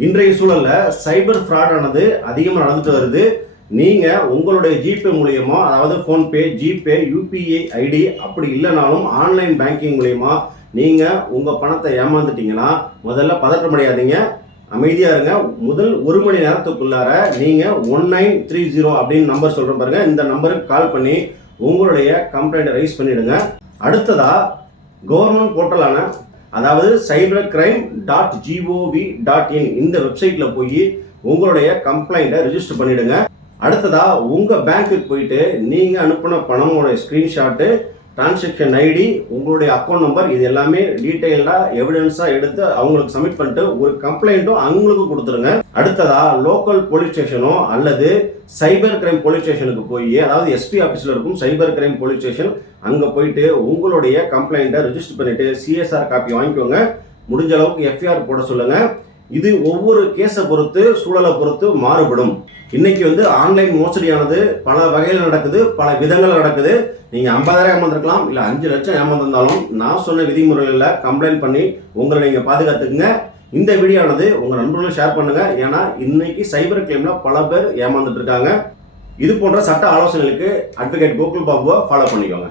இன்றைய சூழல்ல சைபர் ஃப்ராட் ஆனது அதிகமாக நடந்துட்டு வருது. நீங்க உங்களுடைய ஜிபே மூலியமா, அதாவது போன்பே, ஜிபே, யூபிஐ ஐடி அப்படி இல்லைனாலும் ஆன்லைன் பேங்கிங் மூலியமா நீங்க உங்க பணத்தை ஏமாந்துட்டீங்கன்னா முதல்ல பதற்றமடையாதீங்க, அமைதியா இருங்க. முதல் 1 மணி நேரத்துக்குள்ளார நீங்க 1930 அப்படின்னு நம்பர் சொல்றேன் பாருங்க, இந்த நம்பருக்கு கால் பண்ணி உங்களுடைய கம்ப்ளைண்ட் ரைஸ் பண்ணிடுங்க. அடுத்ததா கவர்மெண்ட் போர்ட்டலான அதாவது cybercrime.gov.in இந்த வெப்சைட்ல போய் உங்களுடைய கம்ப்ளைண்ட்டை ரெஜிஸ்டர் பண்ணிடுங்க. அடுத்ததா உங்க பேங்க்குக்கு போயிட்டு நீங்க அனுப்பின பணமோட ஸ்கிரீன்ஷாட்டு, டிரான்சாக்ஷன் ஐடி, உங்களுடைய அக்கௌண்ட் நம்பர் இது எல்லாமே டீட்டெயிலா எவிடன்ஸா எடுத்து அவங்களுக்கு சப்மிட் பண்ணிட்டு ஒரு கம்ப்ளைண்ட்டும் அவங்களுக்கு கொடுத்துருங்க. அடுத்ததா லோக்கல் போலீஸ் ஸ்டேஷனோ அல்லது சைபர் கிரைம் போலீஸ் ஸ்டேஷனுக்கு போய், அதாவது எஸ்பி ஆஃபீஸில் இருக்கும் சைபர் கிரைம் போலீஸ் ஸ்டேஷன், அங்கே போயிட்டு உங்களுடைய கம்ப்ளைண்ட்டை ரெஜிஸ்டர் பண்ணிட்டு சிஎஸ்ஆர் காப்பி வாங்கிக்கோங்க. முடிஞ்ச அளவுக்கு எஃப்ஐஆர் போட சொல்லுங்க. இது ஒவ்வொரு கேஸை பொறுத்து, சூழலை பொறுத்து மாறுபடும். இன்னைக்கு ஆன்லைன் மோசடியானது பல வகையில் நடக்குது, பல விதங்கள் நடக்குது. நீங்க 50,000 ஏமாந்துருக்கலாம், இல்ல 5 லட்சம் ஏமாந்திருந்தாலும் நான் சொன்ன விதிமுறைகளில் கம்ப்ளைண்ட் பண்ணி உங்களை நீங்க பாதுகாத்துக்குங்க. இந்த வீடியோனது உங்க நண்பர்களும் ஷேர் பண்ணுங்க. ஏன்னா இன்னைக்கு சைபர் கிரைம்ல பல பேர் ஏமாந்துட்டு இருக்காங்க. இது போன்ற சட்ட ஆலோசனைகளுக்கு அட்வொகேட் கோகுல் பாபுவை ஃபாலோ பண்ணிக்கோங்க.